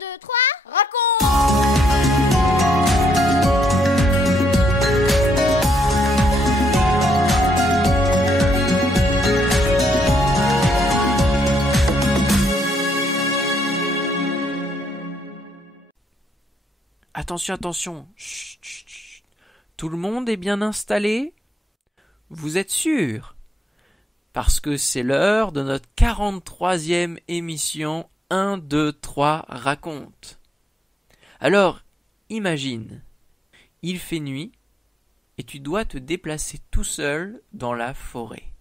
2, 3, raconte! Attention, attention. Chut, chut, chut. Tout le monde est bien installé? Vous êtes sûr? Parce que c'est l'heure de notre 43e émission 1, 2, 3 raconte. Alors, imagine, il fait nuit et tu dois te déplacer tout seul dans la forêt.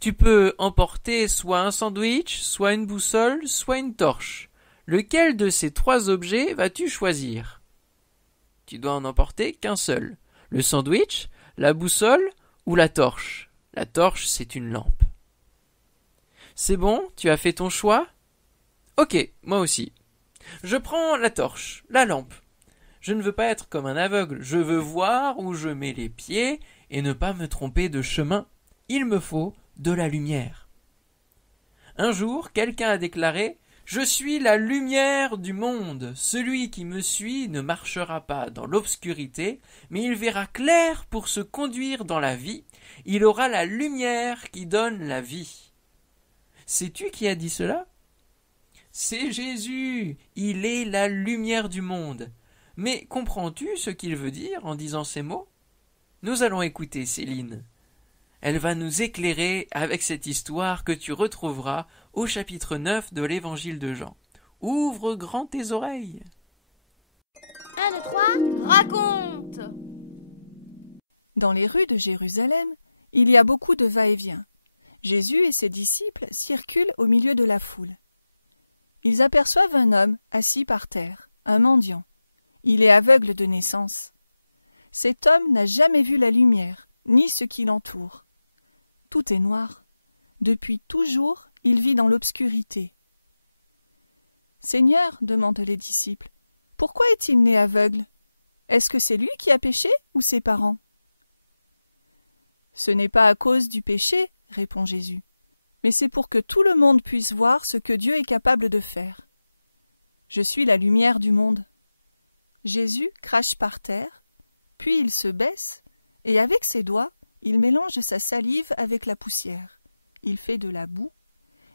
Tu peux emporter soit un sandwich, soit une boussole, soit une torche. Lequel de ces 3 objets vas-tu choisir? Tu dois en emporter qu'un seul. Le sandwich, la boussole ou la torche? La torche, c'est une lampe. C'est bon, tu as fait ton choix? Ok, moi aussi. Je prends la torche, la lampe. Je ne veux pas être comme un aveugle. Je veux voir où je mets les pieds et ne pas me tromper de chemin. Il me faut de la lumière. Un jour, quelqu'un a déclaré: je suis la lumière du monde. Celui qui me suit ne marchera pas dans l'obscurité, mais il verra clair pour se conduire dans la vie. Il aura la lumière qui donne la vie. Sais-tu qui a dit cela? C'est Jésus. Il est la lumière du monde. Mais comprends-tu ce qu'il veut dire en disant ces mots? Nous allons écouter Céline. Elle va nous éclairer avec cette histoire que tu retrouveras au chapitre 9 de l'Évangile de Jean. Ouvre grand tes oreilles. 1, 2, 3, raconte! Dans les rues de Jérusalem, il y a beaucoup de va-et-vient. Jésus et ses disciples circulent au milieu de la foule. Ils aperçoivent un homme assis par terre, un mendiant. Il est aveugle de naissance. Cet homme n'a jamais vu la lumière, ni ce qui l'entoure. Tout est noir. Depuis toujours, il vit dans l'obscurité. « Seigneur, demandent les disciples, pourquoi est-il né aveugle? Est-ce que c'est lui qui a péché ou ses parents ?» « Ce n'est pas à cause du péché, répond Jésus, mais c'est pour que tout le monde puisse voir ce que Dieu est capable de faire. Je suis la lumière du monde. » Jésus crache par terre, puis il se baisse, et avec ses doigts, il mélange sa salive avec la poussière. Il fait de la boue,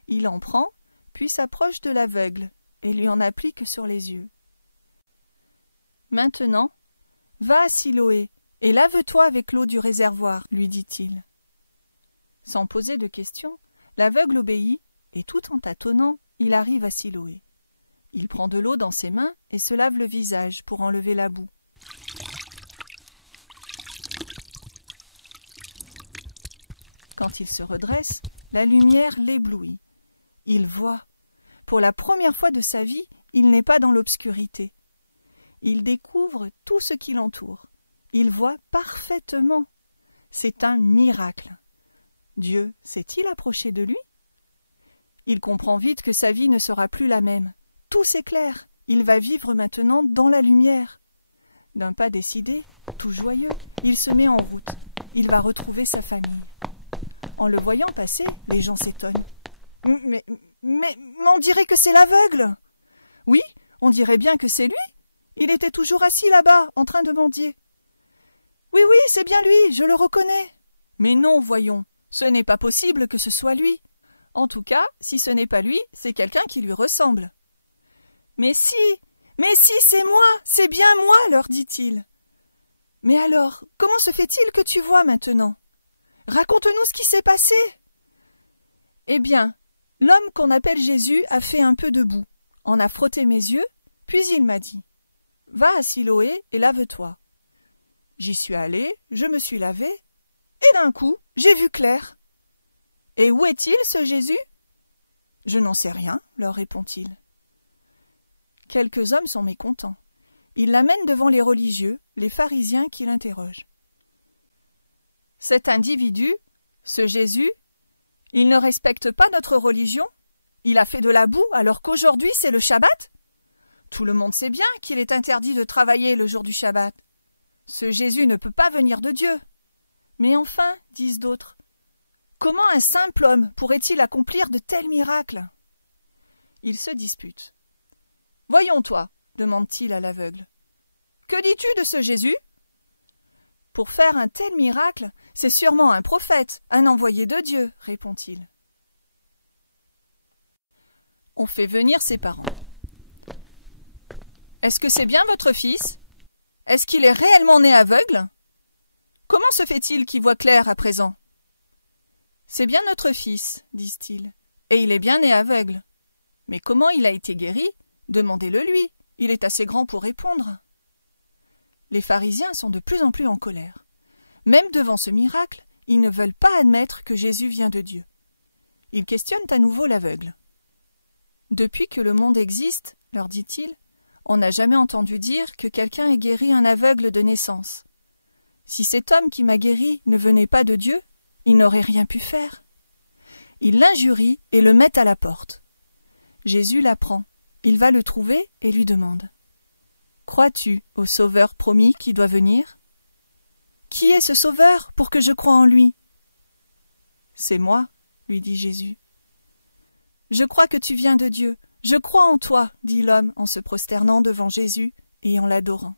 il en prend, puis s'approche de l'aveugle et lui en applique sur les yeux. « Maintenant, va à Siloé et lave-toi avec l'eau du réservoir, lui dit-il. Sans poser de questions, l'aveugle obéit et tout en tâtonnant, il arrive à Siloé. Il prend de l'eau dans ses mains et se lave le visage pour enlever la boue. Quand il se redresse, la lumière l'éblouit. Il voit. Pour la première fois de sa vie, il n'est pas dans l'obscurité. Il découvre tout ce qui l'entoure. Il voit parfaitement. C'est un miracle. Dieu s'est-il approché de lui? Il comprend vite que sa vie ne sera plus la même. Tout s'éclaire. Il va vivre maintenant dans la lumière. D'un pas décidé, tout joyeux, il se met en route. Il va retrouver sa famille. En le voyant passer, les gens s'étonnent. Mais on dirait que c'est l'aveugle. Oui, on dirait bien que c'est lui. Il était toujours assis là-bas, en train de mendier. Oui, c'est bien lui, je le reconnais. Mais non, voyons, ce n'est pas possible que ce soit lui. En tout cas, si ce n'est pas lui, c'est quelqu'un qui lui ressemble. Mais si, c'est moi, c'est bien moi, leur dit-il. Mais alors, comment se fait-il que tu vois maintenant? Raconte-nous ce qui s'est passé. Eh bien, l'homme qu'on appelle Jésus a fait un peu de boue, en a frotté mes yeux, puis il m'a dit: « Va à Siloé et lave-toi. » J'y suis allé, je me suis lavé, et d'un coup, j'ai vu clair. « Et où est-il, ce Jésus ?»« Je n'en sais rien, leur répond-il. » Quelques hommes sont mécontents. Ils l'amènent devant les religieux, les pharisiens qui l'interrogent. Cet individu, ce Jésus, il ne respecte pas notre religion? Il a fait de la boue alors qu'aujourd'hui c'est le Shabbat? Tout le monde sait bien qu'il est interdit de travailler le jour du Shabbat. Ce Jésus ne peut pas venir de Dieu. Mais enfin, disent d'autres, comment un simple homme pourrait-il accomplir de tels miracles? Ils se disputent. Voyons toi, demande-t-il à l'aveugle. Que dis-tu de ce Jésus ? Pour faire un tel miracle, c'est sûrement un prophète, un envoyé de Dieu, répond-il. On fait venir ses parents. Est-ce que c'est bien votre fils ? Est-ce qu'il est réellement né aveugle ? Comment se fait-il qu'il voit clair à présent ? C'est bien notre fils, disent-ils, et il est bien né aveugle. Mais comment il a été guéri ? Demandez-le lui, il est assez grand pour répondre. Les pharisiens sont de plus en plus en colère. Même devant ce miracle, ils ne veulent pas admettre que Jésus vient de Dieu. Ils questionnent à nouveau l'aveugle. Depuis que le monde existe, leur dit-il, on n'a jamais entendu dire que quelqu'un ait guéri un aveugle de naissance. Si cet homme qui m'a guéri ne venait pas de Dieu, il n'aurait rien pu faire. Ils l'injurient et le mettent à la porte. Jésus l'apprend. Il va le trouver et lui demande « Crois-tu au Sauveur promis qui doit venir ? Qui est ce Sauveur pour que je croie en lui ? » « C'est moi, lui dit Jésus. « Je crois que tu viens de Dieu. Je crois en toi, dit l'homme en se prosternant devant Jésus et en l'adorant.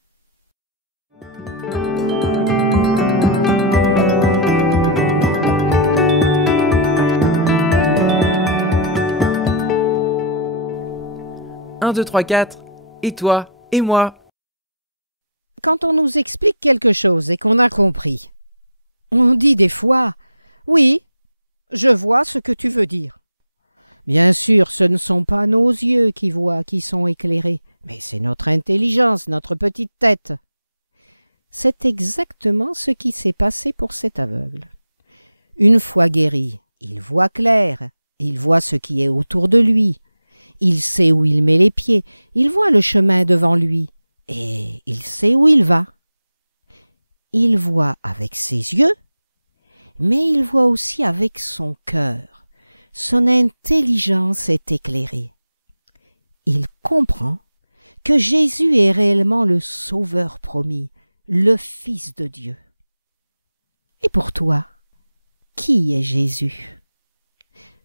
Un, 2, 3, 4, et toi, et moi. Quand on nous explique quelque chose et qu'on a compris, on dit des fois « Oui, je vois ce que tu veux dire ». Bien sûr, ce ne sont pas nos yeux qui voient, qui sont éclairés, mais c'est notre intelligence, notre petite tête. C'est exactement ce qui s'est passé pour cet aveugle. Une fois guéri, il voit clair, il voit ce qui est autour de lui, il sait où il met les pieds, il voit le chemin devant lui, et il sait où il va. Il voit avec ses yeux, mais il voit aussi avec son cœur. Son intelligence est éclairée. Il comprend que Jésus est réellement le Sauveur promis, le Fils de Dieu. Et pour toi, qui est Jésus ?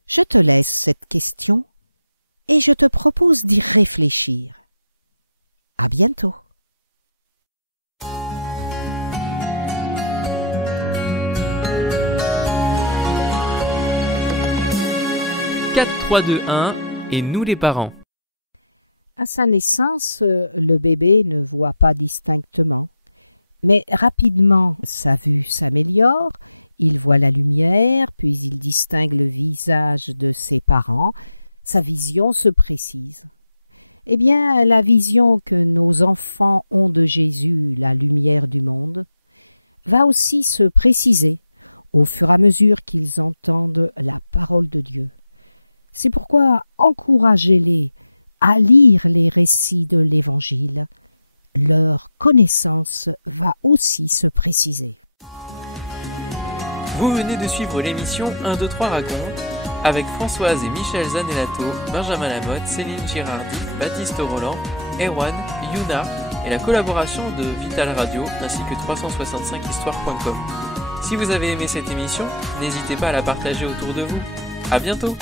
Je te laisse cette question et je te propose d'y réfléchir. À bientôt. 4, 3, 2, 1, et nous les parents. À sa naissance, le bébé ne voit pas distinctement, mais rapidement sa vue s'améliore, il voit la lumière, puis il distingue le visage de ses parents, sa vision se précise. Eh bien, la vision que nos enfants ont de Jésus, la lumière du monde, va aussi se préciser au fur et à mesure qu'ils entendent la parole de Dieu. C'est pourquoi encouragez-les à lire les récits de l'Évangile. Leur connaissance va aussi se préciser. Vous venez de suivre l'émission 1, 2, 3 raconte avec Françoise et Michel Zanellato, Benjamin Lamotte, Céline Girardi, Baptiste Roland, Erwan, Yuna et la collaboration de Vital Radio ainsi que 365histoire.com. Si vous avez aimé cette émission, n'hésitez pas à la partager autour de vous. À bientôt!